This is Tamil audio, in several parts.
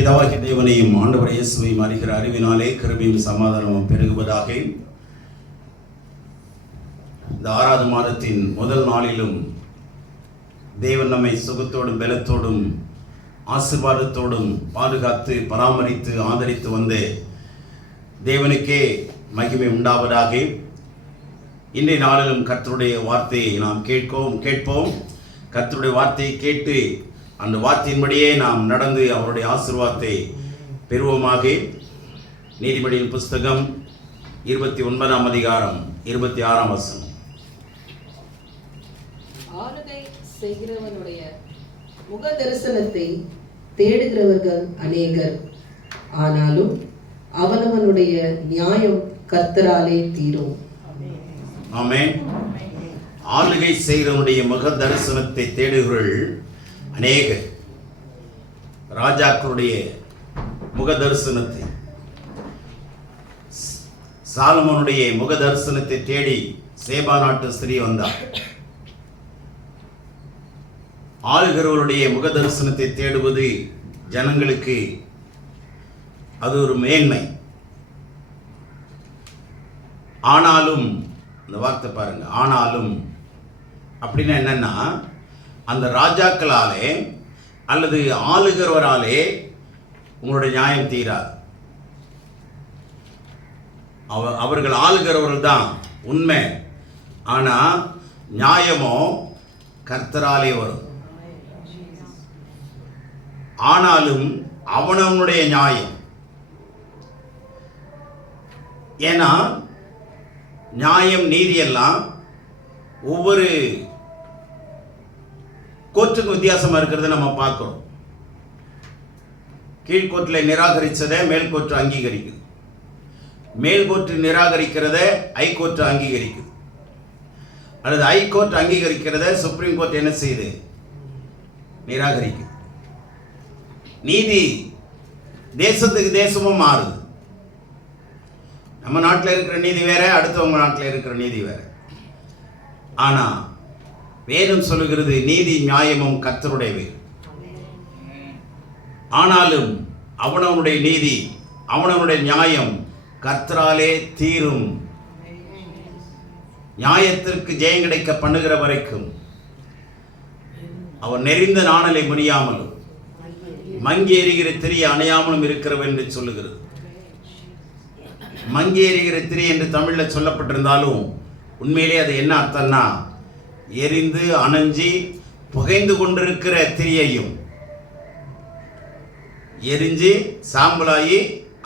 பிதாவாகிய தேவனையும் ஆண்டவர் இயேசுவையும் அறிகிற அறிவினாலே கிருபையும் சமாதானமும் பெருகுவதாக. இந்த 6வது மாதத்தின் முதல் நாளிலும் தேவன் நம்மை சுகத்தோடும் பலத்தோடும் ஆசீர்வாதத்தோடும் பாதுகாத்து பராமரித்து ஆதரித்து வந்து தேவனுக்கே மகிமை உண்டாவதாக. இன்றைய நாளிலும் கர்த்தருடைய வார்த்தையை நாம் கேட்போம். கர்த்தருடைய வார்த்தையை கேட்டு அந்த வார்த்தையின்படியே நாம் நடந்து அவருடைய ஆசீர்வாதத்தை பெறுவோமாக. நீதிமொழியின் புஸ்தகம் 29ஆம் அதிகாரம் 26ஆம் வசனம். ஆளுகை செய்கிறவனுடைய முக தரிசனத்தை தேடுகிறவர்கள் அநேகர், ஆனாலும் அவனவனுடைய நியாயம் கர்த்தராலே தீரும். ஆமென். ஆளுகை செய்கிறவனுடைய முக தரிசனத்தை தேடுகிறவர்கள் அநேகர். ராஜாக்களுடைய முக தரிசனத்தை, சாலமோனுடைய முக தரிசனத்தை தேடி சேபா நாட்டு ஸ்திரீ வந்தார். ஆளுகிறவருடைய முக தரிசனத்தை தேடுவது ஜனங்களுக்கு அது ஒரு மேன்மை. ஆனாலும், இந்த வார்த்தை பாருங்க, ஆனாலும் அப்படின்னா என்னன்னா, அந்த ராஜாக்களாலே அல்லது ஆளுகிறவராலே உங்களுடைய நியாயம் தீராது. அவர்கள் ஆளுகிறவர்கள் தான் உண்மை, ஆனால் நியாயமோ கர்த்தராலே வரும். ஆனாலும் அவனவனுடைய நியாயம், ஏன்னா நியாயம் நீதி எல்லாம் ஒவ்வொரு கோர்ட்டுக்கும் வித்தியாசமாக இருக்கிறத நம்ம பார்க்குறோம். கீழ்கோர்ட்டில் நிராகரித்ததை மேல் கோர்ட்டு அங்கீகரிக்குது, மேல் கோர்ட்டு நிராகரிக்கிறத ஹைகோர்ட்டு அங்கீகரிக்குது, அல்லது ஹைகோர்ட் அங்கீகரிக்கிறத சுப்ரீம் கோர்ட் என்ன செய்யுது? நிராகரிக்குது. நீதி தேசத்துக்கு தேசமும் மாறுது. நம்ம நாட்டில் இருக்கிற நீதி வேற, அடுத்தவங்க நாட்டில் இருக்கிற நீதி வேற. ஆனால் வேதம் சொல்லுகிறது நீதி நியாயமும் கர்த்தருடையவை. ஆனாலும் அவனவனுடைய நீதி அவனவனுடைய நியாயம் கர்த்தராலே தீரும். நியாயத்திற்கு ஜெயம் கிடைக்க பண்ணுகிற வரைக்கும் அவர் நெறிந்த நாணலை முடியாமலும் மங்கி எறிகிற திரி அணையாமலும் இருக்கிறவர் என்று சொல்லுகிறது. மங்கி எறிகிற திரி என்று தமிழில் சொல்லப்பட்டிருந்தாலும் உண்மையிலே அது என்ன அர்த்தம்னா, எரிந்து அணைஞ்சி புகைந்து கொண்டிருக்கிற திரியையும், எரிஞ்சு சாம்பலாகி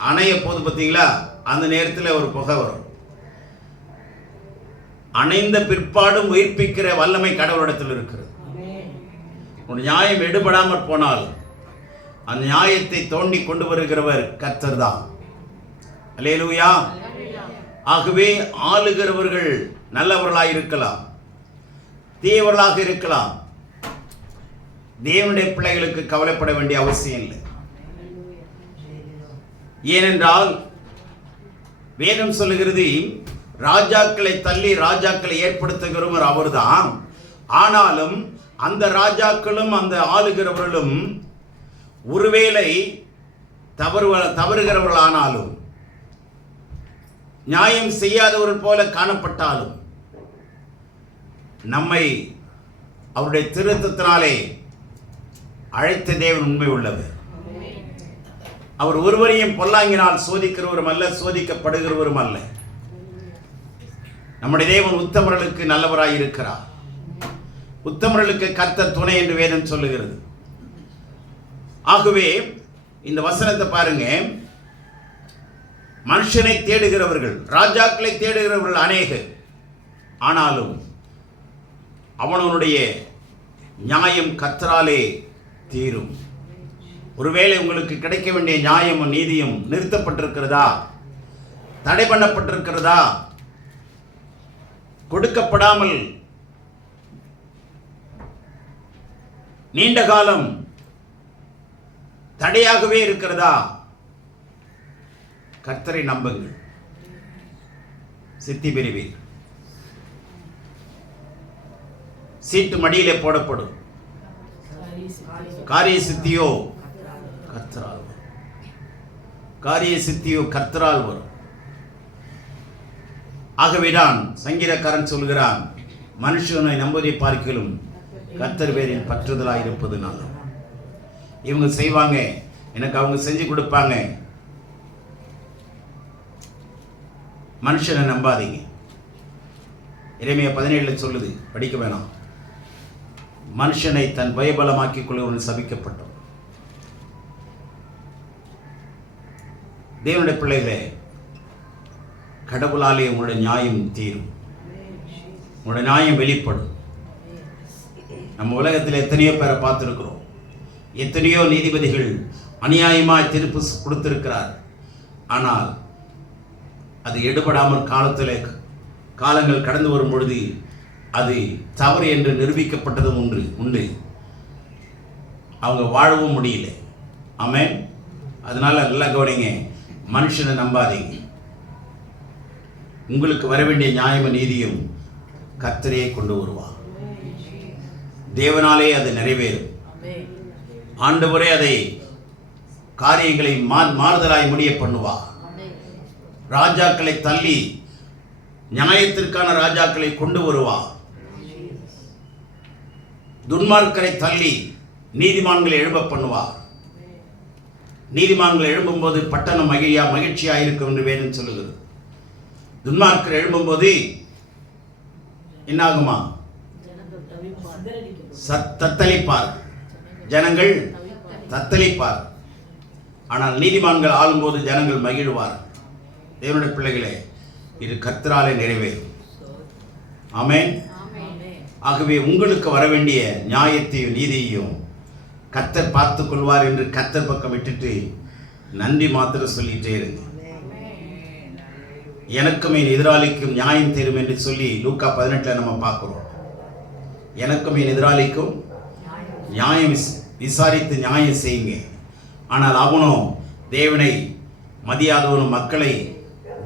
அணைய போது பார்த்தீங்களா, அந்த நேரத்தில் ஒரு புகை வரும். அணைந்த பிற்பாடும் உயிர்ப்பிக்கிற வல்லமை கடவுளிடத்தில் இருக்கிறது. ஒரு நியாயம் எடுபடாமற் போனால் அந்த நியாயத்தை தோண்டி கொண்டு வருகிறவர் கர்த்தர் தான். அல்லேலூயா. ஆகவே ஆளுகிறவர்கள் நல்லவர்களாக இருக்கலாம், தீயவர்களாக இருக்கலாம். தேவனுடைய பிள்ளைகளுக்கு கவலைப்பட வேண்டிய அவசியம் இல்லை. ஏனென்றால் வேதம் சொல்லுகிறது, ராஜாக்களை தள்ளி ராஜாக்களை ஏற்படுத்துகிறவர் அவர்தான். ஆனாலும் அந்த ராஜாக்களும் அந்த ஆளுகிறவர்களும் ஒருவேளை தவறுகிறவர்களானாலும், நியாயம் செய்யாதவர்கள் போல காணப்பட்டாலும், நம்மை அவருடைய திருத்தத்தினாலே அழைத்த தேவன் உண்மை உள்ளவர். அவர் ஒருவரையும் பொல்லாங்கினால் சோதிக்கிறவரும் அல்ல, சோதிக்கப்படுகிறவரும் அல்ல. நம்முடைய தேவன் உத்தமர்களுக்கு நல்லவராய் இருக்கிறார். உத்தமர்களுக்கு கர்த்தர் துணை என்று வேதம் சொல்லுகிறது. ஆகவே இந்த வசனத்தை பாருங்க, மனுஷனை தேடுகிறவர்கள், ராஜாக்களை தேடுகிறவர்கள் அநேகர், ஆனாலும் அவனுடைய நியாயம் கர்த்தராலே தீரும். ஒருவேளை உங்களுக்கு கிடைக்க வேண்டிய நியாயமும் நீதியும் நிறுத்தப்பட்டிருக்கிறதா, தடை பண்ணப்பட்டிருக்கிறதா, கொடுக்கப்படாமல் நீண்ட காலம் தடையாகவே இருக்கிறதா, கர்த்தரை நம்புங்கள், சித்தி பெறுவீர். சீட்டு மடியிலே போடப்படும், காரிய சித்தியோ கர்த்தரால். காரிய சித்தியோ கர்த்தரால் வரும். ஆகவேதான் சங்கீதக்காரன் சொல்கிறான், மனுஷனை நம்புவதை பார்க்கிலும் கர்த்தர் பேரில் பற்றுதலாக இருப்பது நல்லது. இவங்க செய்வாங்க, எனக்கு அவங்க செஞ்சு கொடுப்பாங்க. மனுஷனை நம்பாதீங்க. எரேமியா 17 சொல்லுது, படிக்க வேணாம். மனுஷனை தன் பயபலமாக்கிக் கொள்ளுவன் சபிக்கப்பட்டோம். தேவனுடைய பிள்ளைகளே, கடவுளாலே உங்களுடைய நியாயம் தீரும், உங்களுடைய நியாயம் வெளிப்படும். நம்ம உலகத்தில் எத்தனையோ பேரை பார்த்துருக்கிறோம். எத்தனையோ நீதிபதிகள் அநியாயமாய் தீர்ப்பு கொடுத்திருக்கிறார். ஆனால் அது எடுபடாமல் காலங்கள் கடந்து வரும் பொழுது அது தவறு என்று நிரூபிக்கப்பட்டதும் உண்டு. அவங்க வாழவும் முடியல. ஆமென். அதனால நல்லா கவனிங்க, மனுஷனை நம்பாதீங்க. உங்களுக்கு வர வேண்டிய நியாயமும் நீதியும் கர்த்தரே கொண்டு வருவார். தேவனாலே அது நிறைவேறும். ஆண்டவரே அதை காரியங்களை மாறுதலாய் முடிய பண்ணுவார். ராஜாக்களை தள்ளி நியாயத்திற்கான ராஜாக்களை கொண்டு வருவார். துன்மார்க்கரை தள்ளி நீதிமான்களை எழும்ப பண்ணுவார். நீதிமான்கள் எழும்பும்போது பட்டணம் மகிழ்ச்சியாக இருக்கும் என்று வேதம் சொல்லுகிறது. துன்மார்க்கர் எழும்பும்போது என்னாகுமா? தத்தளிப்பார், ஜனங்கள் தத்தளிப்பார். ஆனால் நீதிமான்கள் ஆளும்போது ஜனங்கள் மகிழ்வார். தேவனுடைய பிள்ளைகளே, இது கர்த்தராலே நிறைவேறும். ஆமென். ஆகவே உங்களுக்கு வர வேண்டிய நியாயத்தையும் நீதியையும் கர்த்தர் பார்த்துக் கொள்வார் என்று கர்த்தர் பக்கம் விட்டுட்டு நன்றி மாத்திரம் சொல்லிட்டே இருங்க. எனக்கும் என் எதிராளிக்கும் நியாயம் தரும் என்று சொல்லி லூக்கா 18 நம்ம பார்க்கிறோம். எனக்கும் என் எதிராளிக்கும் நியாயம் விசாரித்து நியாயம் செய்யுங்க. ஆனால் அவனும் தேவனை மதியாதவனும் மக்களை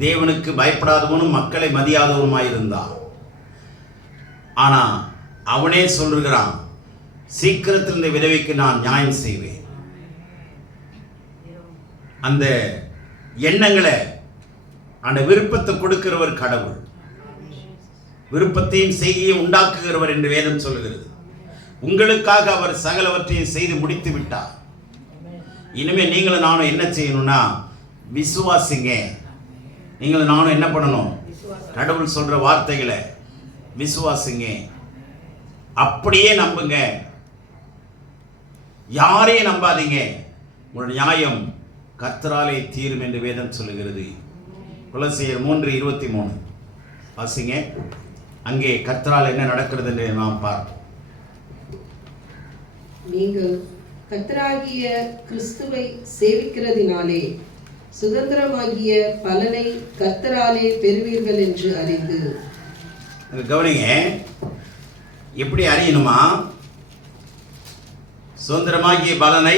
தேவனுக்கு பயப்படாதவனும் மக்களை மதியாதவனுமாயிருந்தான். ஆனா அவனே சொல்லுகிறான், சீக்கிரத்தில் இந்த விதவைக்கு நான் நியாயம் செய்வேன். அந்த எண்ணங்களை, அந்த விருப்பத்தை கொடுக்கிறவர் கடவுள். விருப்பத்தையும் செய்கையும் உண்டாக்குகிறவர் என்று வேதம் சொல்லுகிறது. உங்களுக்காக அவர் சகலவற்றையும் செய்து முடித்து விட்டார். இனிமே நீங்களும் நானும் என்ன செய்யணும்னா விசுவாசிங்க. நீங்களும் நானும் என்ன பண்ணணும்? கடவுள் சொல்ற வார்த்தைகளை விசுவாசிங்க, அப்படியே நம்புங்க. யாரையும் நம்பாதீங்க. உங்களுடைய நியாயம் கர்த்தராலே தீரும் என்று வேதம் சொல்லுகிறது. கொலோசியர் 3:23 வாசிங்க. அங்கே கர்த்தரால் என்ன நடக்கிறது என்று நாம் பார்ப்போம். நீங்கள் கர்த்தராகிய கிறிஸ்துவை சேவிக்கிறதினாலே சுதந்திரமாகிய பலனை கர்த்தராலே பெறுவீர்கள் என்று அறிந்து. கவனிங்க, எப்படி அறியணுமா? சுதந்திரமாகிய பலனை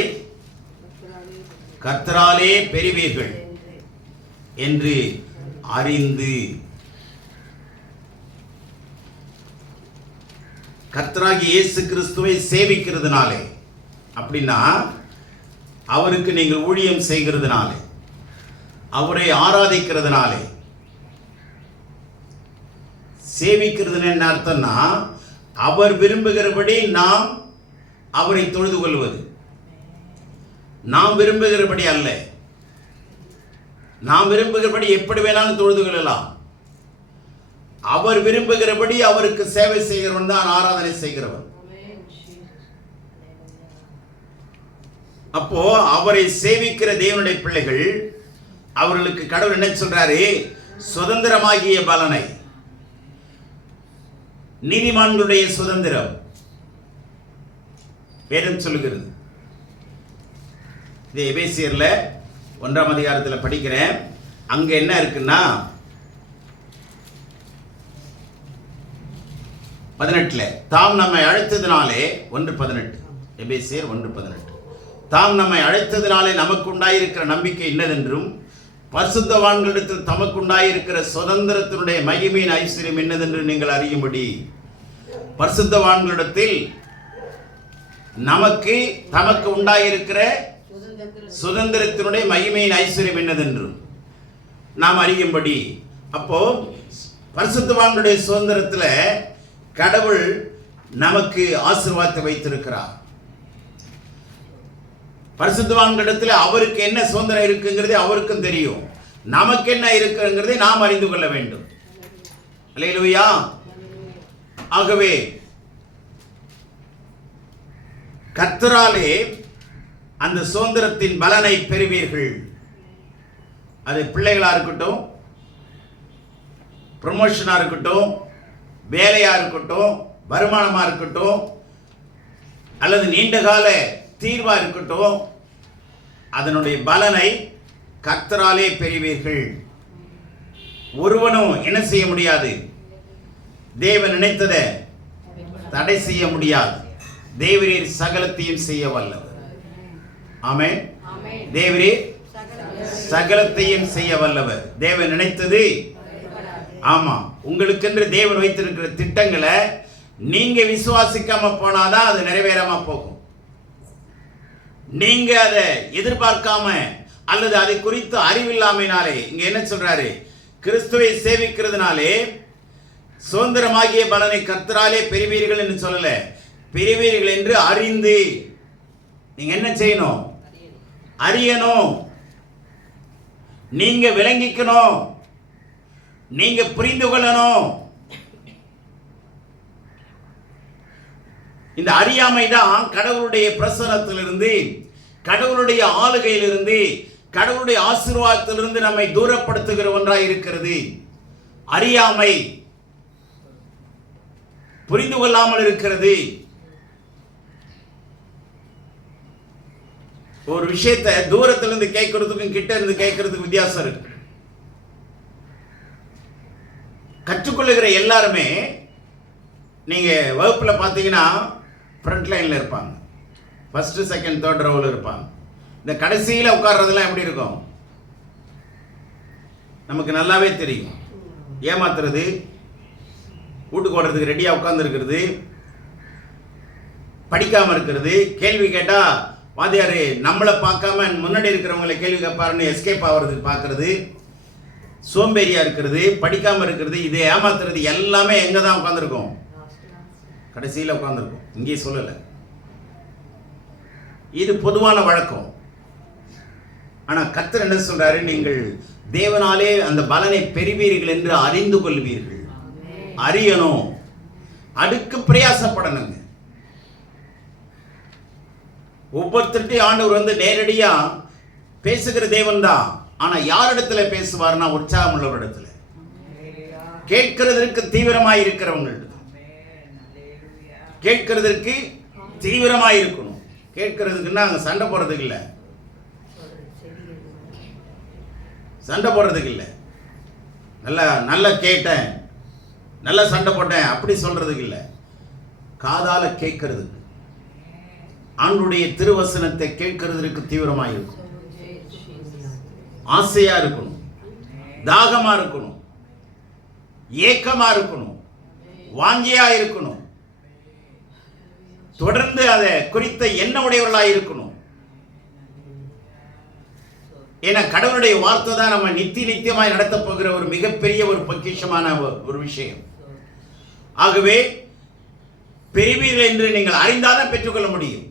கர்த்தராலே பெறுவீர்கள் என்று அறிந்து. கர்த்தராகிய இயேசு கிறிஸ்துவை சேவிக்கிறதுனாலே, அப்படின்னா அவருக்கு நீங்கள் ஊழியம் செய்கிறதுனாலே, அவரை ஆராதிக்கிறதுனாலே. சேவிக்கிறது என்ன அர்த்தம்னா, அவர் விரும்புகிறபடி நாம் அவரை தொழுது கொள்வது. நாம் விரும்புகிறபடி அல்ல. நாம் விரும்புகிறபடி எப்படி வேணாலும் தொழுது கொள்ளலாம். அவர் விரும்புகிறபடி அவருக்கு சேவை செய்கிறவன் தான் ஆராதனை செய்கிறவன். அப்போ அவரை சேவிக்கிற தேவனுடைய பிள்ளைகள், அவர்களுக்கு கடவுள் என்ன சொல்றாரு? சுதந்திரமாகிய பலனை. நீதிமான்களுடைய சுதந்திரம் வேதம் சொல்லுகிறது. இது எபேசியர்ல 1ஆம் அதிகாரத்தில் படிக்கிறேன். அங்க என்ன இருக்குன்னா 18 தாம் நம்மை அழைத்ததினாலே 1:18 எபேசியர் 1:18 தாம் நம்மை அழைத்ததினாலே நமக்கு உண்டாயிருக்கிற நம்பிக்கை என்னதென்றும் பரிசுத்தவான்களிடத்தில் தமக்கு உண்டாயிருக்கிற சுதந்திரத்தினுடைய மகிமையின் ஐஸ்வர்யம் என்னதென்று நீங்கள் அறியும்படி. பரிசுத்தவான்களிடத்தில் தமக்கு உண்டாயிருக்கிற சுதந்திரத்தினுடைய மகிமையின் ஐஸ்வர்யம் என்னதென்றும் நாம் அறியும்படி. அப்போ பரிசுத்தவான்களுடைய சுதந்திரத்தில் கடவுள் நமக்கு ஆசீர்வாதத்தை வைத்திருக்கிறார். பரிசுத்தவான்களிடத்தில் அவருக்கு என்ன சுதந்திரம் இருக்குங்கிறது அவருக்கும் தெரியும். நமக்கு என்ன இருக்குங்கிறதை நாம் அறிந்து கொள்ள வேண்டும். அல்லேலூயா. ஆகவே கர்த்தராலே அந்த சுதந்திரத்தின் பலனை பெறுவீர்கள். அது பிள்ளைகளா இருக்கட்டும், ப்ரமோஷனா இருக்கட்டும், வேலையா இருக்கட்டும், வருமானமா இருக்கட்டும், அல்லது நீண்டகால தீர்வா இருக்கட்டும், அதனுடைய பலனை கர்த்தராலே பெறுவீர்கள். ஒருவனும் என்ன செய்ய முடியாது? தேவன் நினைத்ததை தடை செய்ய முடியாது. தேவரீர் சகலத்தையும் செய்ய வல்லவர். ஆமென். தேவரீர் சகலத்தையும் செய்ய வல்லவர். தேவன் நினைத்தது, ஆமா, உங்களுக்கென்று தேவன் வைத்திருக்கிற திட்டங்களை நீங்க விசுவாசிக்காம போனாதான் அது நிறைவேறாம போகும். நீங்க அதை எதிர்பார்க்காம அல்லது அதை குறித்து அறிவில்லாமைனாலே, இங்க என்ன சொல்றாரு? கிறிஸ்துவை சேவிக்கிறதுனாலே சுதந்திரமாகிய பலனை கர்த்தராலே பெறுவீர்கள் என்று சொல்லல, பெறுவீர்கள் என்று அறிந்து நீங்க என்ன செய்யணும்? அறியணும். நீங்க விளங்கிக்கணும், நீங்க புரிந்து கொள்ளணும். இந்த அறியாமை தான் கடவுளுடைய பிரசன்னத்திலிருந்து, கடவுளுடைய ஆளுகையிலிருந்து, கடவுளுடைய ஆசீர்வாதத்திலிருந்து நம்மை தூரப்படுத்துகிற ஒன்றாய் இருக்கிறது. அறியாமை, புரிந்து கொள்ளாமல் இருக்கிறது. ஒரு விஷயத்தை தூரத்திலிருந்து கேட்கறதுக்கும் கிட்ட இருந்து கேட்கறதுக்கு வித்தியாசம் இருக்கு. கற்றுக்கொள்ளுகிற எல்லாருமே நீங்க வகுப்புல பார்த்தீங்கன்னா ஃப்ரண்ட் லைன்ல இருப்பாங்க, ஃபர்ஸ்ட் செகண்ட் தேர்ட் ரோவில் இருப்பாங்க. இந்த கடைசியில் உட்கார்றதெல்லாம் எப்படி இருக்கும் நமக்கு நல்லாவே தெரியும். ஏமாத்துறது, வீட்டுக்கு ஓடுறதுக்கு ரெடியாக உட்கார்ந்துருக்கிறது, படிக்காமல் இருக்கிறது, கேள்வி கேட்டால் வாத்தியார் நம்மளை பார்க்காம முன்னாடி இருக்கிறவங்களை கேள்வி கேட்பாருன்னு எஸ்கேப் ஆகிறதுக்கு பார்க்கறது, சோம்பேறியாக இருக்கிறது, படிக்காமல் இருக்கிறது, இதை ஏமாத்துறது எல்லாமே எங்கே தான் உட்காந்துருக்கோம்? கடைசியில் உட்காந்துருக்கோம். இங்கே சொல்லலை, இது பொதுவான வழக்கம். ஆனால் கர்த்தர் என்ன சொல்றாரு? நீங்கள் தேவனாலே அந்த பலனை பெறுவீர்கள் என்று அறிந்து கொள்வீர்கள். அறியணும், அதுக்கு பிரயாசப்படணுங்க. ஒவ்வொருத்தருட்டையும் ஆண்டவர் வந்து நேரடியா பேசுகிற தேவன் தான். ஆனா யாரிடத்துல பேசுவார்னா உற்சாகம் உள்ளவரிடத்துல, கேட்கிறதற்கு தீவிரமாய் இருக்கிறவங்க, கேட்கிறதற்கு தீவிரமாய் இருக்கணும். கேட்கறதுக்குன்னா அங்க சண்டை போடுறதுக்கு இல்லை, சண்டை போடுறதுக்கு இல்லை, நல்லா கேட்டேன், நல்லா சண்டை போட்டேன் அப்படி சொல்றதுக்கு இல்லை. காதால கேட்கறதுக்கு, ஆண்டுடைய திருவசனத்தை கேட்கறதுக்கு தீவிரமாக இருக்கும், ஆசையா இருக்கணும், தாகமா இருக்கணும், ஏக்கமா இருக்கணும், வாஞ்சியா இருக்கணும், தொடர்ந்து அதை குறித்த எண்ண உடையவர்களாக இருக்கணும். ஏன்னா கடவுளுடைய வார்த்தை தான் நம்ம நித்தியமாய் நடத்த போகிற ஒரு மிகப்பெரிய ஒரு பொக்கிஷமான ஒரு விஷயம். ஆகவே பெறுவீர்கள் என்று நீங்கள் அறிந்தாதான் பெற்றுக்கொள்ள முடியும்.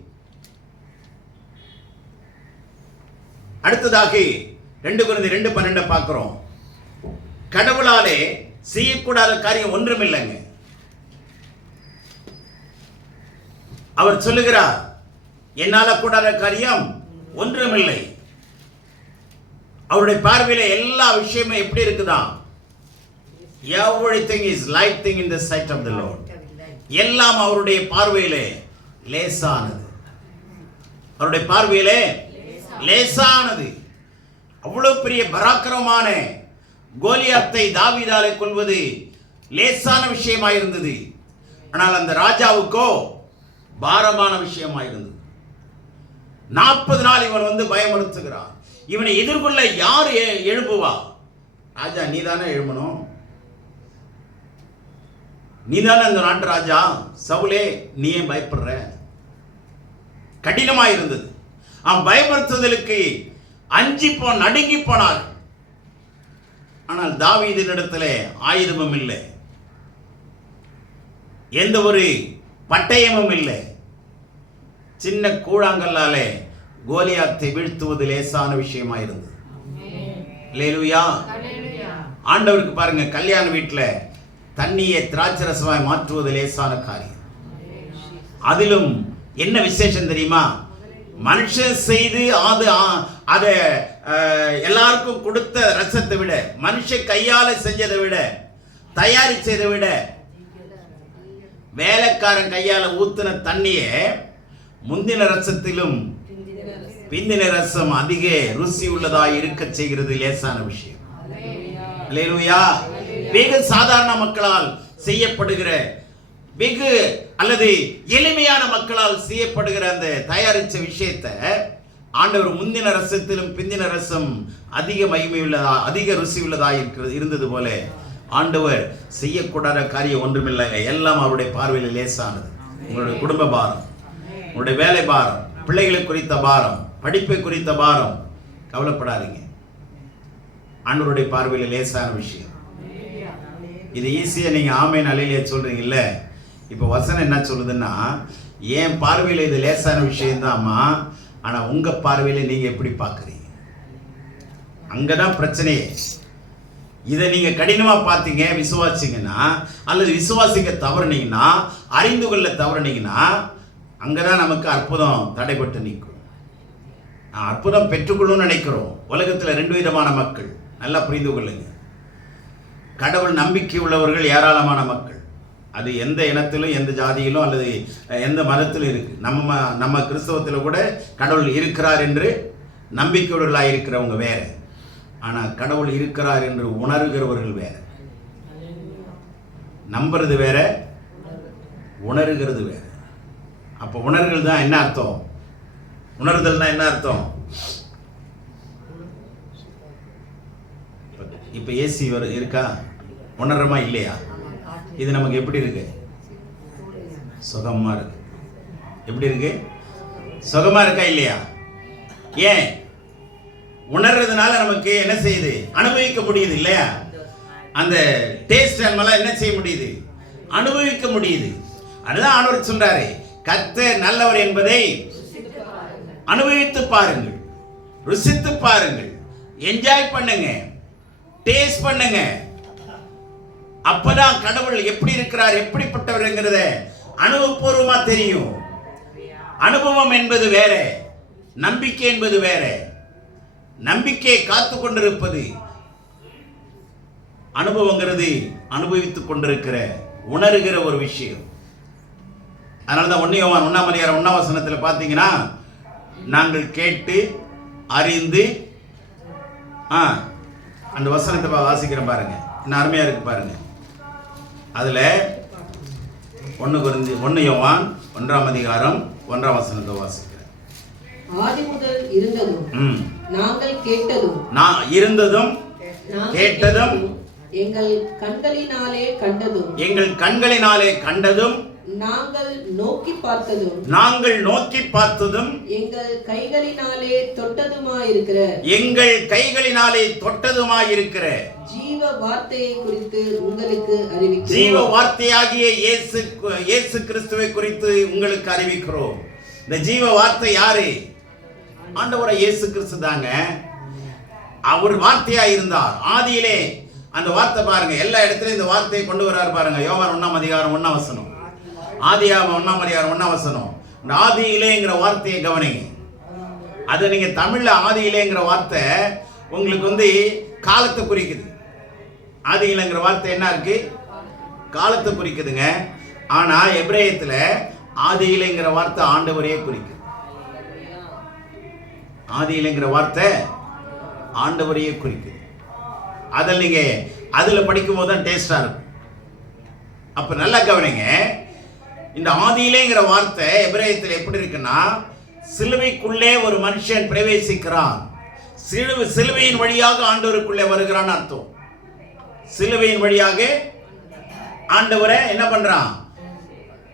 அடுத்ததாக 2 கொரிந்தியர் 2:12 பார்க்கிறோம். கடவுளாலே செய்யக்கூடாத காரியம் ஒன்றுமில்லைங்க. அவர் சொல்லுகிறார், என்னால கூடாத காரியம் ஒன்றுமில்லை. அவருடைய பார்வையில எல்லா விஷயமும் எப்படி இருக்குதா? Everything is light thing in the sight of the Lord. எல்லாம் அவருடைய பார்வையிலே லேசானது. அவருடைய பார்வையிலே லேசானது. அவ்வளவு பெரிய பராக்கிரமமான கோலியாத்தை தாவீதாலே கொல்வது லேசான விஷயமாயிருந்தது. ஆனால் அந்த ராஜாவுக்கோ பாரமான விஷயமாயிருந்தது. 40 நாள் இவன் வந்து பயமுறுத்துகிறான். இவனை எதிர்கொள்ள யார் எழுப்புவா? ராஜா நீதானே எழுப்பணும், நீதானே அந்த நாட்டு ராஜா. சவுலே நீ ஏன் பயப்படுற? கடினமாயிருந்தது. அவன் பயப்படுத்துதலுக்கு நடுங்கி போனார். ஆனால் தாவீதினிடத்திலே ஆயுதமும் இல்லை, எந்த ஒரு பட்டயமும் இல்லை. சின்ன கூழாங்கல்லாலே கோலியாத்தை வீழ்த்துவது லேசான விஷயமா இருந்தது. அல்லேலூயா. ஆண்டவருக்கு பாருங்க, கல்யாண வீட்டில் தண்ணியை திராட்சை ரசமாய் மாற்றுவது லேசான காரியம். அதிலும் என்ன விசேஷம் தெரியுமா? மனுஷன் செய்து அதை எல்லாருக்கும் கொடுத்த ரசத்தை விட, மனுஷ கையால செஞ்சதை விட, தயாரிச்சதை விட, வேலைக்காரன் கையால ஊத்துன தண்ணியை முந்தின ரசத்திலும் பிந்தின ரசம் அதிக ருசி உள்ளதாய் இருக்க செய்கிறது லேசான விஷயம். அல்லேலூயா. வெகு சாதாரண மக்களால் செய்யப்படுகிற, வெகு அல்லது எளிமையான மக்களால் செய்யப்படுகிற அந்த தயாரிச்ச விஷயத்தை ஆண்டவர் முந்தின ரசத்திலும் பிந்தின ரசம் அதிக மகிமை உள்ளதா, அதிக ருசி உள்ளதா இருந்தது போல ஆண்டவர் செய்யக்கூடாத காரியம் ஒன்றுமில்லை. எல்லாம் அவருடைய பார்வையில் லேசானது. உங்களுடைய குடும்ப பாரம், உங்களுடைய வேலை பாரம், பிள்ளைகளை குறித்த பாரம், படிப்பை குறித்த பாரம், கவலைப்படாதீங்க. ஆண்டவருடைய பார்வையில் லேசான விஷயம். இது ஈஸியாக நீங்கள் ஆமேன் அலையிலே சொல்கிறீங்கல்ல. இப்போ வசனம் என்ன சொல்லுதுன்னா, என் பார்வையில் இது லேசான விஷயம்தாம்மா, ஆனால் உங்கள் பார்வையில் நீங்கள் எப்படி பார்க்குறீங்க, அங்கே தான் பிரச்சனையே. இதை நீங்கள் கடினமாக பார்த்தீங்க, விசுவாசிங்கன்னா, அல்லது விசுவாசிக்க தவறுனீங்கன்னா, அறிந்து கொள்ள தவறுனீங்கன்னா, அங்கே தான் நமக்கு அற்புதம் தடைபட்டு நிற்கும். அற்புதம் பெற்றுக்கொள்ளணும்னு நினைக்கிறோம். உலகத்தில் 2 விதமான மக்கள், நல்லா புரிந்து கொள்ளுங்க. கடவுள் நம்பிக்கை உள்ளவர்கள் ஏராளமான மக்கள். அது எந்த இனத்திலும், எந்த ஜாதியிலும், அல்லது எந்த மதத்திலும் இருக்கு. நம்ம கிறிஸ்தவத்தில் கூட கடவுள் இருக்கிறார் என்று நம்பிக்கையுள்ளவர்களாக இருக்கிறவங்க வேற. ஆனால் கடவுள் இருக்கிறார் என்று உணர்கிறவர்கள் வேற. நம்புறது வேற, உணர்கிறது வேற. அப்போ உணர்கிறது தான் என்ன அர்த்தம்? உணர்தல் தான் என்ன அர்த்தம்? இப்போ ஏசி இருக்கா, உணர்றமா இல்லையா? இது நமக்கு எப்படி இருக்கு? சுகமா இருக்கு. எப்படி இருக்கு? சுகமா இருக்கா இல்லையா? ஏன்? உணர்றதுனால நமக்கு என்ன செய்யுது? அனுபவிக்க முடியுது இல்லையா? அந்த டேஸ்ட் நம்மளால என்ன செய்ய முடியுது? அனுபவிக்க முடியுது. அதுதான் ஆண்டவர் சொல்றாரு, கர்த்தர் நல்லவர் என்பதை அனுபவித்து பாருங்கள், ருசித்து பாருங்கள், என்ஜாய் பண்ணுங்க, டேஸ்ட் பண்ணுங்க. அப்பதான் கடவுள் எப்படி இருக்கிறார், எப்படிப்பட்டவர்ங்கிறத அனுபவபூர்வமா தெரியும். அனுபவம் என்பது வேற, நம்பிக்கை என்பது வேற. நம்பிக்கையை காத்து கொண்டிருப்பது, அனுபவங்கிறது அனுபவித்துக் கொண்டிருக்கிற, உணர்கிற ஒரு விஷயம். அதனாலதான் 1 யோவான் 1:1 பார்த்தீங்கன்னா, நாங்கள் கேட்டு அறிந்து, அந்த வசனத்தை வாசிக்கிறேன் பாருங்க, இன்னும் அருமையா இருக்கு பாருங்க. அதுல 1 யோவான் 1:1 வாசிக்கிறேன். ஆதி முதல் இருந்ததும் நாங்கள் இருந்ததும் கேட்டதும் எங்கள் கண்களினாலே கண்டதும் நாங்கள் நோக்கி பார்த்ததும் எங்கள் கைகளினாலே தொட்டதுமாயிருக்கிற ஜீவ வார்த்தையை குறித்து உங்களுக்கு அறிவிக்கிறோம். ஜீவ வார்த்தையாகிய இயேசு கிறிஸ்துவை குறித்து உங்களுக்கு அறிவிக்கிறோம். இந்த ஜீவ வார்த்தை யாரு? ஆண்டவராகிய இயேசு கிறிஸ்து தாங்க. அவர் வார்த்தையா இருந்தார் ஆதியிலே. அந்த வார்த்தை பாருங்க, எல்லா இடத்துலயும் இந்த வார்த்தையை கொண்டு வர்றாரு பாருங்க. யோவான் 1:1 ஆதியாகமம் 1:1 இந்த ஆதியிலேங்கிற வார்த்தையை கவனிங்க. அது நீங்க தமிழ்ல ஆதியிலேங்கிற வார்த்தை உங்களுக்கு காலத்தை குறிக்குது. ஆதியிலேங்கிற வார்த்தை என்ன இருக்கு? காலத்தை குறிக்குதுங்க. ஆனா எபிரேயத்துல ஆதியிலேங்கிற வார்த்தை ஆண்டவரையே குறிக்குது. ஆதியிலேங்கிற வார்த்தை ஆண்டவரையே குறிக்குது. அதில் நீங்க அதுல படிக்கும் போது தான் டேஸ்டா இருக்கும். அப்ப நல்லா கவனிங்க, இந்த ஆதியிலேங்கிற வார்த்தை எபிரேயத்தில் எப்படி இருக்குன்னா, சிலுவைக்குள்ளே ஒரு மனுஷன் பிரவேசிக்கிறான், சிலுவையின் வழியாக ஆண்டவருக்குள்ளே வருகிறான் அர்த்தம். சிலுவையின் வழியாக ஆண்டவரை என்ன பண்றான்?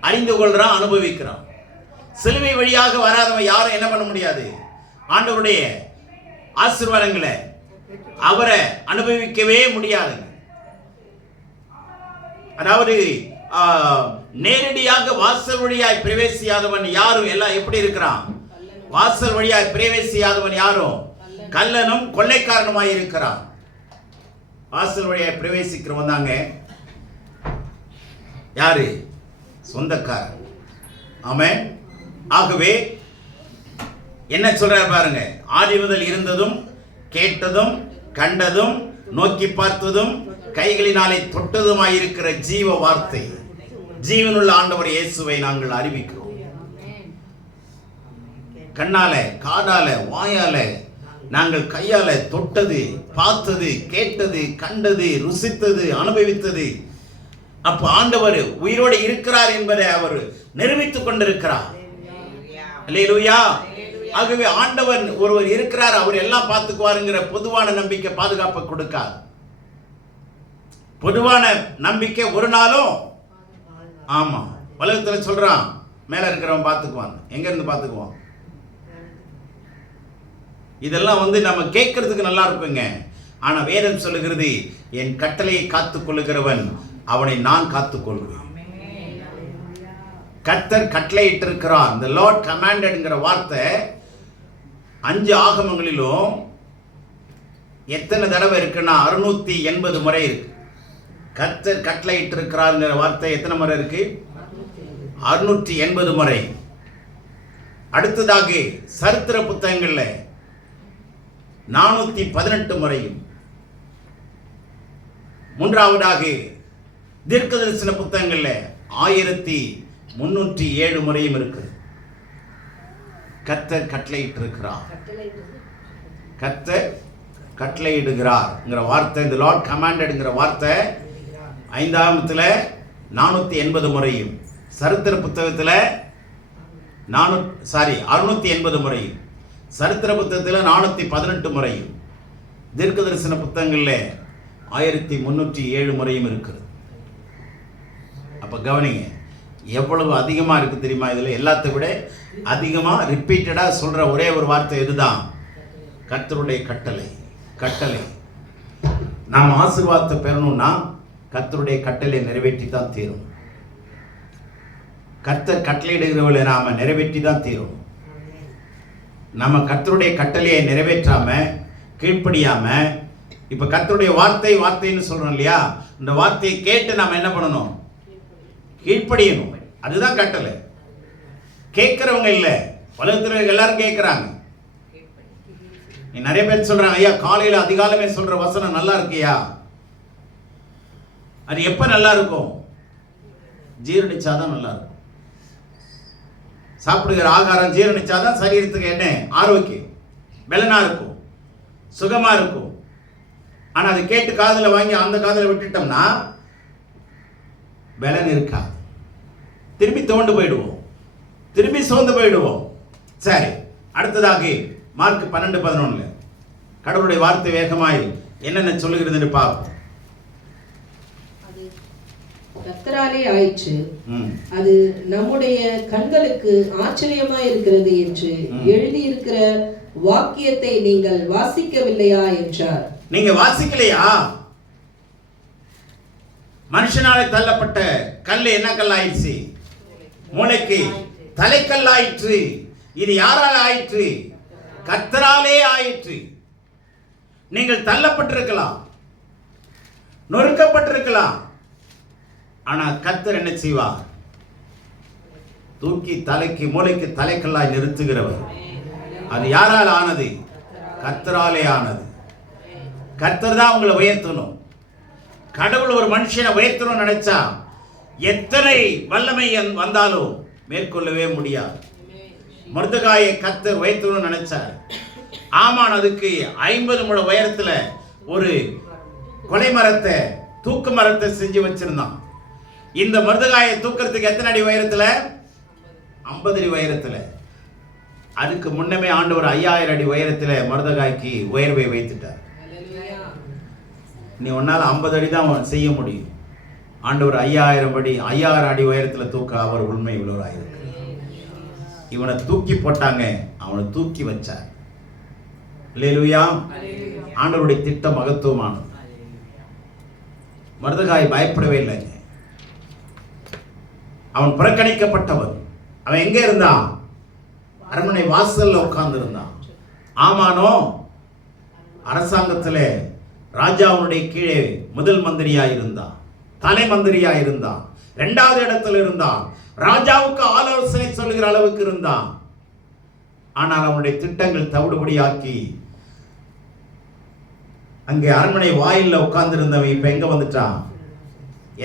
அறிந்து கொள்றான், அனுபவிக்கிறான். சிலுவை வழியாக வராதவன் யாரும் என்ன பண்ண முடியாது? ஆண்டவருடைய ஆசீர்வாதங்களை அவரை அனுபவிக்கவே முடியாது. அதாவது நேரடியாக வாசல் வழியாய் பிரவேசியாதவன் யாரும் எல்லாம் எப்படி இருக்கிறான்? வாசல் வழியாய் பிரவேசியாதவன் யாரும் கள்ளனும் கொள்ளைக்காரனுமாய் இருக்கிறான். வாசல் வழியாய் பிரவேசிக்கிறவன் தாங்க யாரு? சொந்தக்காரன். ஆமென். ஆகவே என்ன சொல்றார் பாருங்க, ஆதி முதல் இருந்ததும் கேட்டதும் கண்டதும் நோக்கி பார்த்ததும் கைகளினாலே தொட்டதுமாயிருக்கிற ஜீவ வார்த்தை, ஜீவனுள்ள ஆண்டவர் இயேசுவை நாங்கள் அறிவிக்கிறோம். கண்ணால, காதால, வாயால, நாங்கள் கையால தொட்டது, பார்த்தது, கேட்டது, கண்டது, ருசித்தது, அனுபவித்தது. அப்ப ஆண்டவர் உயிரோடு இருக்கிறார் என்பதை அவர் நிரூபித்துக் கொண்டிருக்கிறார். அல்லேலூயா. ஆகவே ஆண்டவர் ஒருவர் இருக்கிறார், அவர் எல்லாம் பார்த்துக்குவாருங்கிற பொதுவான நம்பிக்கை பாதுகாப்பு கொடுக்காது. பொதுவான நம்பிக்கை ஒரு நாளும், ஆமா, உலகத்துல சொல்றான் மேல இருக்கிறவன் பார்த்துக்குவான். எங்க இருந்து பார்த்துக்குவான்? இதெல்லாம் நம்ம கேட்கறதுக்கு நல்லா இருக்குங்க. ஆனா வேதம் சொல்லுகிறது, என் கட்டளையை காத்துக் கொள்ளுகிறவன் அவனை நான் காத்துக்கொள்வேன். கர்த்தர் கட்டளையிட்டு இருக்கிறார். the Lord commandedங்கிற வார்த்தை 5 ஆகமங்களிலும் எத்தனை தடவை இருக்குன்னா 680 முறை இருக்கு. கர்த்தர் கட்டளையிட்டு இருக்கிறார்ங்கிற வார்த்தை எத்தனை முறை இருக்கு? 680 முறை. அடுத்ததாக சரித்திர புத்தகங்கள்ல 418 முறையும், மூன்றாவதாக தீர்க்க தரிசன புத்தகங்கள்ல 1307 முறையும் இருக்கு. கர்த்தர் கட்டளையிட்டு இருக்கிறார். கர்த்தர் கட்டளையிடுகிறார்ங்கிற வார்த்தை, இந்த லார்ட் கமாண்டட்ங்கிற வார்த்தை 5ஆமத்துல 480 முறையும், சரித்திர புத்தகத்துல 680 முறையும், சரித்திர புத்தகத்தில் 418 முறையும், தீர்க்க தரிசன புத்தகங்களில் 1307 முறையும் இருக்குது. அப்போ கவனிங்க, எவ்வளவு அதிகமாக இருக்குது தெரியுமா? இதில் எல்லாத்தை விட அதிகமாக ரிப்பீட்டடாக சொல்கிற ஒரே ஒரு வார்த்தை இதுதான், கர்த்தருடைய கட்டளை. கட்டளை. நாம் ஆசீர்வாதத்தை பெறணும்னா கர்த்தருடைய கட்டளை நிறைவேற்றி தான் தீரும். கர்த்தர் கட்டளையிடுகிறவர்களை நாம் நிறைவேற்றி தான் தீரும். நம்ம கர்த்தருடைய கட்டளையை நிறைவேற்றாம, கீழ்ப்படியாம, இப்ப கர்த்தருடைய வார்த்தைன்னு சொல்றோம் இல்லையா, இந்த வார்த்தையை கேட்டு நாம என்ன பண்ணணும்? கீழ்ப்படியணும். அதுதான் கட்டளை. கேட்கிறவங்க இல்ல, உலகத்தில் எல்லாரும் கேட்கிறாங்க. நிறைய பேர் சொல்றாங்க, ஐயா காலையில அதிகாலமே சொல்ற வசனம் நல்லா இருக்கியா? அது எப்ப நல்லா இருக்கும்? ஜீரணிச்சாதான் நல்லா இருக்கும். சாப்பிடுகிற ஆகாரம் ஜீரணிச்சாதான் சரீரத்துக்கு என்ன ஆரோக்கியம், பலனா இருக்கும், சுகமா இருக்கும். ஆனா அதை கேட்டு காதுல வாங்கி அந்த காதுல விட்டுட்டோம்னா பலன் இருக்காது. திரும்பி தோண்டு போயிடுவோம், திரும்பி சோர்ந்து போயிடுவோம். சரி, அடுத்ததாக மார்க் 12:11 கடவுளுடைய வார்த்தை வேகமாய் என்னென்ன சொல்லுகிறது என்று பார்ப்போம். கர்த்தராலே ஆயிற்று, அது நம்முடைய கண்களுக்கு ஆச்சரியமா இருக்கிறது என்று எழுதியிருக்கிற வாக்கியத்தை நீங்கள் வாசிக்கவில்லையா என்றார். நீங்க வாசிக்கலையா? மனுஷனாலே தள்ளப்பட்ட கல் என்ன கல்லாயிற்று? மூளைக்கு தலைக்கல்லாயிற்று. இது யாரால் ஆயிற்று? கர்த்தராலே ஆயிற்று. நீங்கள் தள்ளப்பட்டிருக்கலாம், நொறுக்கப்பட்டிருக்கலாம், ஆனா கர்த்தர் என்ன செய்வார்? தூக்கி தலைக்கு மூளைக்கு தலைக்கல்லாய் நிறுத்துகிறவர். அது யாரால் ஆனது? கர்த்தராலே ஆனது. கர்த்தர் தான் உங்களை உயர்த்தணும். கடவுள் ஒரு மனுஷனை உயர்த்தணும் நினைச்சா எத்தனை வல்லமை வந்தாலும் மேற்கொள்ளவே முடியாது. மொர்தெகாயை கர்த்தர் உயர்த்தணும் நினைச்சார். ஆமான் அதுக்கு 50 முழ உயரத்துல ஒரு கொலை மரத்தை, தூக்கு மரத்தை செஞ்சு வச்சிருந்தான். இந்த மொர்தெகாயை தூக்கிறதுக்கு எத்தனை அடி உயரத்துல? 50 அடி உயரத்துல. அதுக்கு முன்னமே ஆண்டவர் 5000 அடி உயரத்துல மொர்தெகாய்க்கு உயர்வை வைத்துட்டார். நீ உன்னால 50 அடி தான் செய்ய முடியும். ஆண்டவர் 5000 அடி உயரத்துல தூக்க அவர் உண்மை உள்ளவராயிருக்கு. இவனை தூக்கி போட்டாங்க, அவனை தூக்கி வச்சார். அல்லேலூயா. ஆண்டவருடைய திட்டம் மகத்துவமானது. மர்தகாய் பயப்படவே இல்லைங்க. அவன் புறக்கணிக்கப்பட்டவன். அவன் எங்க இருந்தான்? அரண்மனை வாசல்ல உட்கார்ந்து இருந்தான். ஆமானோ அரசாங்கத்தில் ராஜாவுடைய கீழே முதல் மந்திரியாய் இருந்தான், தலை மந்திரியாய் இருந்தான், 2வது இடத்துல இருந்தான், ராஜாவுக்கு ஆலோசனை சொல்லுகிற அளவுக்கு இருந்தான். ஆனால் அவனுடைய திட்டங்கள் தவிடுபடியாக்கி அங்கே அரண்மனை வாயில்ல உட்கார்ந்து இருந்தவன் இப்ப எங்க வந்துட்டான்?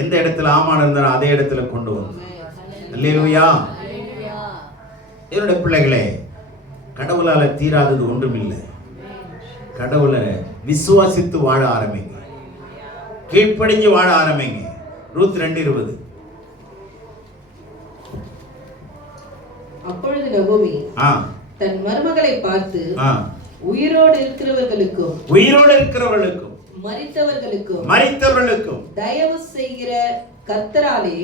எந்த இடத்துல ஆமான் இருந்தானோ அதே இடத்துல கொண்டு வந்தான். அல்லேலூயா. என்னுடைய பிள்ளைகளே, கடவுளால தீராதது ஒன்றுமில்லை. கடவுளை விசுவாசித்து வாழ ஆரம்பிங்க, கீழ்ப்படிஞ்சு வாழ ஆரம்பிங்க. ரூத் 2:20. அப்பொழுது நகோமி தன் மருமகளை பார்த்து, உயிரோடு இருக்கிறவர்களுக்கும் மரித்தவர்களுக்கும் தயவு செய்கிற கர்த்தராலே,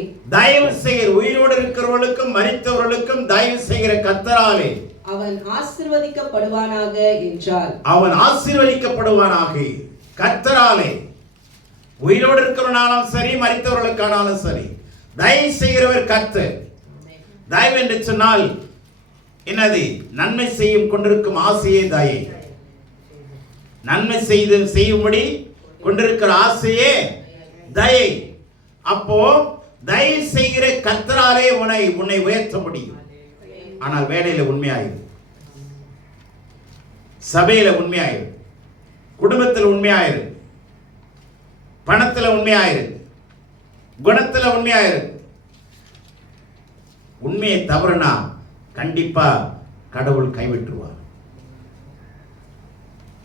உயிரோடு இருக்கிறவர்களுக்கும் மரித்தவர்களுக்கும் தயவு செய்கிற கர்த்தராலே அவன் ஆசீர்வதிக்கப்படுவானாக என்றார். அவன் ஆசீர்வதிக்கப்படுவானாக கர்த்தராலே. உயிரோடு இருக்கிறவனாலும் சரி, மரித்தவர்களுக்கானாலும் சரி, தயவு செய்கிறவர் கர்த்தர். தயவு என்று சொன்னால் என்னது? நன்மை செய்யும் கொண்டிருக்கும் ஆசையே தயை. நன்மை செய்யும்படி கொண்டிருக்கிற ஆசையே தயை. அப்போ தயவு செய்கிற கர்த்தராலே உன்னை உயர்த்த முடியும். ஆனால் வேலையில உண்மையாயிரு, சபையில உண்மையாயிரு, குடும்பத்தில் உண்மையாயிரு, பணத்துல உண்மையாயிரு, குணத்துல உண்மையாயிரு. உண்மையை தவறுனா கண்டிப்பா கடவுள் கைவிட்டுருவார்.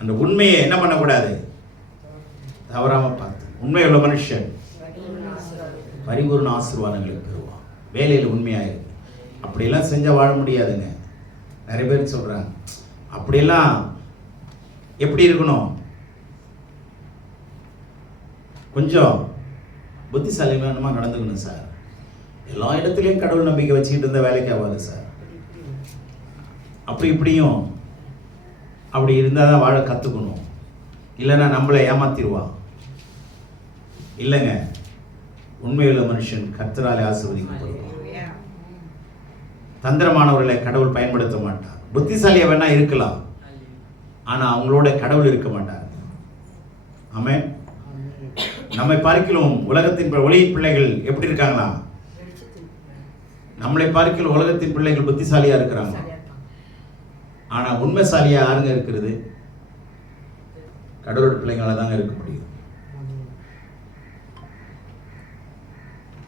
அந்த உண்மையை என்ன பண்ணக்கூடாது? தவறாம பார்த்து. உண்மையுள்ள மனுஷன் பரிபூர்ண ஆசீர்வாதங்களுக்கு பெறுவான். வேலையில் உண்மையாயிரு. அப்படியெல்லாம் செஞ்சால் வாழ முடியாதுங்க. நிறைய பேர் சொல்கிறாங்க, அப்படியெல்லாம் எப்படி இருக்கணும்? கொஞ்சம் புத்திசாலித்தனமாக நடந்துக்கணும் சார். எல்லா இடத்துலையும் கடவுள் நம்பிக்கை வச்சுக்கிட்டு இருந்த வேலைக்கு ஆகாது சார். இப்படியும் அப்படி இருந்தால் தான் வாழ கற்றுக்கணும். இல்லைன்னா நம்மளை ஏமாத்திடுவான். இல்லைங்க, உண்மையுள்ள மனுஷன் கர்த்தராலே ஆசீர்வதிக்கப்படுவான். தந்திரமானவர்களை கடவுள் பயன்படுத்த மாட்டார். புத்திசாலியா வேணா இருக்கலாம், ஆனா அவங்களோட கடவுள் இருக்க மாட்டார். ஆமென். நம்மை பார்க்கிறோம் உலகத்தின் ஒளியின் பிள்ளைகள் எப்படி இருக்காங்களா? நம்மளை பார்க்கிற உலகத்தின் பிள்ளைகள் புத்திசாலியா இருக்கிறாங்க. ஆனா உண்மைசாலியா யாருங்க இருக்கிறது? கடவுளோட பிள்ளைங்களால தாங்க இருக்க முடியும்.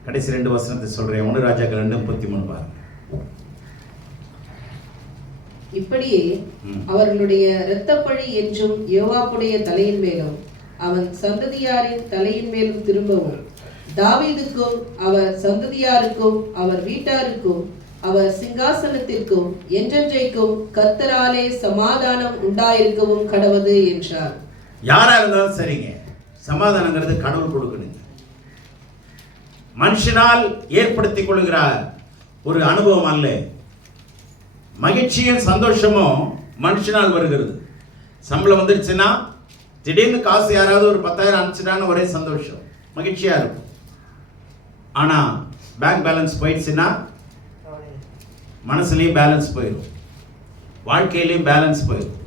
கடைசி 2 வசனத்தை சொல்றேன். 1 ராஜாக்கள் 2:33 பாருங்க. இப்படியே அவர்களுடைய இரத்தப்பழி என்றும் யோவாபுடைய தலையின் மேலும் அவன் சந்ததியாரின் தலையின் மேலும் திரும்பவும், தாவீதுக்கும் அவர் சந்ததியாருக்கும் அவர் வீட்டாருக்கும் அவர் சிங்காசனத்திற்கும் என்றென்றைக்கும் கர்த்தராலே சமாதானம் உண்டாயிருக்கவும் கடவது என்றார். யாரா இருந்தாலும் சரிங்க, சமாதானங்கிறது கடவுள் கொடுக்கணுங்க. மனுஷனால் ஏற்படுத்திக் கொள்கிறார் ஒரு அனுபவம் அல்ல. மகிழ்ச்சியும் சந்தோஷமும் மனுஷனால் வருகிறது. சம்பளம் வந்துருச்சுன்னா திடீர்னு காசு யாராவது ஒரு 10,000 அனுப்பிச்சிட்டான்னு ஒரே சந்தோஷம், மகிழ்ச்சியா இருக்கும். ஆனா பேங்க் பேலன்ஸ் போயிடுச்சுன்னா மனசுலையும் பேலன்ஸ் போயிடும், வாழ்க்கையிலையும் பேலன்ஸ் போயிடும்.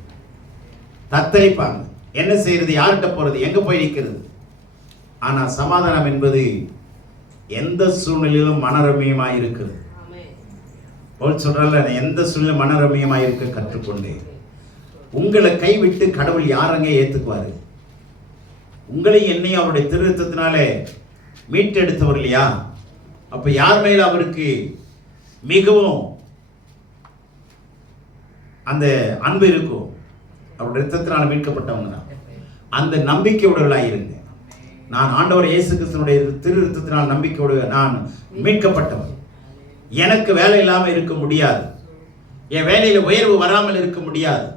தத்தளிப்பாங்க, என்ன செய்யறது, யார்கிட்ட போறது, எங்க போய் நிற்கிறது. ஆனா சமாதானம் என்பது எந்த சூழ்நிலையிலும் மனரமியமாய் இருக்கிறது. பவுல் சொல்றால, எந்த சூழ்நிலை மனரமியமாய் இருக்க கற்றுக்கொண்டேன். உங்களை கைவிட்டு கடவுள் யாரங்க ஏத்துக்குவாரு? உங்களையும் என்னையும் அவருடைய திருத்தத்தினாலே மீட்டெடுத்தவர் இல்லையா? அப்ப யார் மேல அவருக்கு மிகவும் அந்த அன்பு இருக்கும்? அவருடைய இரத்தத்தினால் மீட்கப்பட்டவங்க தான். அந்த நம்பிக்கையுடலாக இருங்க. நான் ஆண்டவர் இயேசு கிறிஸ்துவினுடைய திரு இரத்தத்தினால் நம்பிக்கையோடு நான் மீட்கப்பட்டவன். எனக்கு வேலை இல்லாமல் இருக்க முடியாது, என் வேலையில் உயர்வு வராமல் இருக்க முடியாது,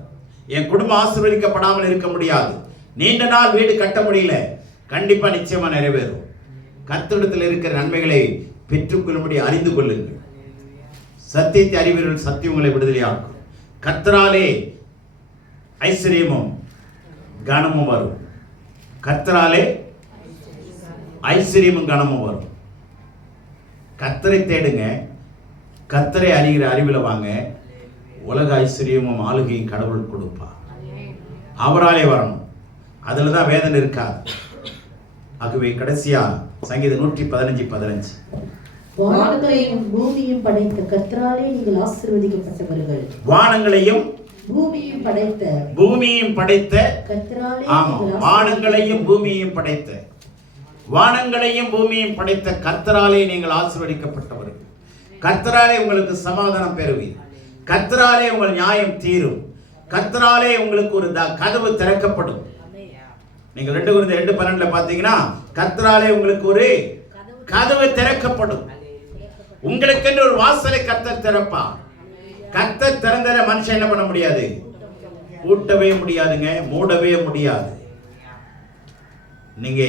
என் குடும்பம் ஆசீர்வதிக்கப்படாமல் இருக்க முடியாது, நீண்ட நாள் வீடு கட்ட முடியல, கண்டிப்பா நிச்சயமா நிறைவேறும். கர்த்தரிடத்தில் இருக்கிற நன்மைகளை பெற்றுக்கொள்ளும்படி அறிந்து கொள்ளுங்கள். சத்தியத்தை அறிவீர்கள், சத்தியம் உங்களை விடுதலையாக்கும். கர்த்தராலே ஐஸ்வர்யமும் கனமும் வரும். கர்த்தராலே ஐஸ்வர்யமும் கனமும் வரும். கர்த்தரை தேடுங்க, கர்த்தரை அறிகிற அறிவில் வாங்க. உலக ஐஸ்வர்யமும் ஆளுகையும் கடவுள் கொடுப்பார். அவராலே வரணும். அதில் தான் வேதனை இருக்காது. ஆகவே கடைசியா சங்கீதம் 115:15, வானங்களையும் பூமியும் படைத்த கர்த்தராலே நீங்கள் ஆசீர்வதிக்கப்பட்டவர்கள். வானங்களையும் பூமியும் படைத்த கர்த்தராலே வானங்களையும் பூமியையும் படைத்த வானங்களையும் பூமியையும் படைத்த கர்த்தராலே நீங்கள் ஆசீர்வதிக்கப்பட்டவர்கள். கர்த்தராலே உங்களுக்கு சமாதானம் பெறுவீர். கர்த்தராலே உங்கள் நியாயம் தீரும். கர்த்தராலே உங்களுக்கு ஒரு கதவு திறக்கப்படும். நீங்கள் 2 Corinthians 2:12 பார்த்தீங்கன்னா கர்த்தராலே உங்களுக்கு ஒரு கதவு திறக்கப்படும். உங்களுக்கென்று ஒரு வாசலை கர்த்தர் திறப்பார். கர்த்தர் திறந்ததை மனுஷன் என்ன பண்ண முடியாது? பூட்டவே முடியாதுங்க, மூடவே முடியாது. நீங்க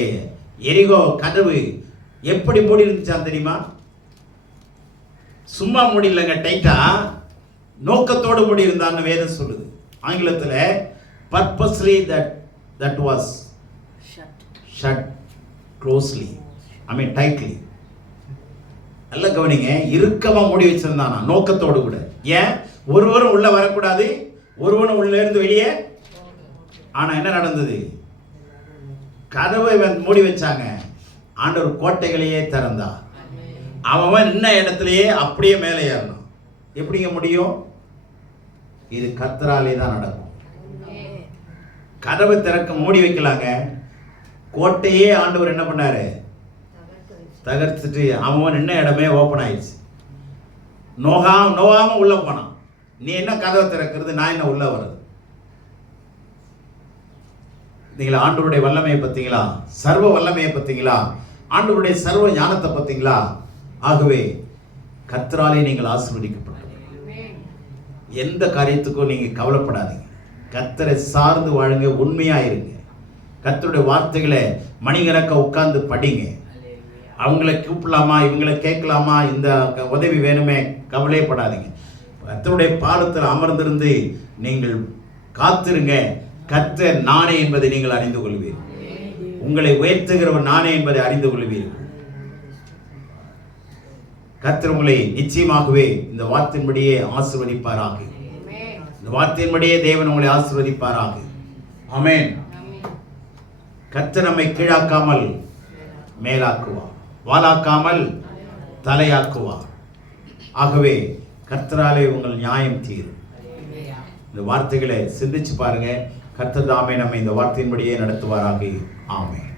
எரிகோ கதவு எப்படி மூடி இருந்துச்சான் தெரியுமா? சும்மா மூடிலங்க, டைட்டா நோக்கத்தோடு மூடி இருந்தான்னு வேதம் சொல்லுது. ஆங்கிலத்தில் purposely that was shut closely, tightly. நல்ல கவனிங்க, இறுக்கமா மூடி வச்சிருந்தானா நோக்கத்தோடு கூட. ஏன்? ஒருவரும் உள்ள வரக்கூடாது, ஒருவனும் உள்ள இருந்து வெளியே. ஆனா என்ன நடந்தது? கதவை மூடி வச்சாங்க, ஆண்டவர் கோட்டைகளையே திறந்தா. அவன் நின்ன இடத்துலயே அப்படியே மேலே ஏறணும். எப்படிங்க முடியும்? இது கர்த்தராலே தான் நடக்கும். கதவை திறக்க மூடி வைக்கலாங்க, கோட்டையே ஆண்டவர் என்ன பண்ணாரு? தகர்த்துட்டு அவன் நின்ன இடமே ஓப்பன் ஆயிடுச்சு. நோகாம உள்ள போனான். நீ என்ன கதவை திறக்கிறது, நான் என்ன உள்ள வர்றது? நீங்களா ஆண்டவருடைய வல்லமையை பார்த்தீங்களா? சர்வ வல்லமையை பார்த்தீங்களா? ஆண்டவருடைய சர்வ ஞானத்தை பார்த்தீங்களா? ஆகவே கர்த்தராலே நீங்கள் ஆசீர்வதிக்கப்பட்டீர்கள். எந்த காரியத்துக்கும் நீங்க கவலைப்படாதீங்க. கர்த்தரை சார்ந்து வாழுங்க, உண்மையா இருங்க. கர்த்தருடைய வார்த்தைகளை மணிகணக்க உட்கார்ந்து படிங்க. அவங்களை கூப்பிடலாமா, இவங்களை கேட்கலாமா, இந்த உதவி வேணுமே, கவலைப்படாதீங்க. கர்த்தருடைய பாதத்தில் அமர்ந்திருந்து நீங்கள் காத்திருங்க. கர்த்தர் நானே என்பதை நீங்கள் அறிந்து கொள்வீர்கள். உங்களை உயர்த்துகிறவர் நானே என்பதை அறிந்து கொள்வீர்கள். கர்த்தர் உங்களை நிச்சயமாகவே இந்த வார்த்தையின்படியே ஆசீர்வதிப்பாராக. இந்த வார்த்தையின்படியே தேவன் உங்களை ஆசீர்வதிப்பாராக. ஆமென். கர்த்தர் நம்மை கீழாக்காமல் மேலாக்குவார், வாலாக்காமல் தலையாக்குவார். ஆகவே கர்த்தராலே உங்கள் நியாயம் தீரும். இந்த வார்த்தைகளை சிந்திச்சு பாருங்க. கர்த்தர் தாமே நம்மை இந்த வார்த்தையின்படியே நடத்துவாராக. ஆமென்.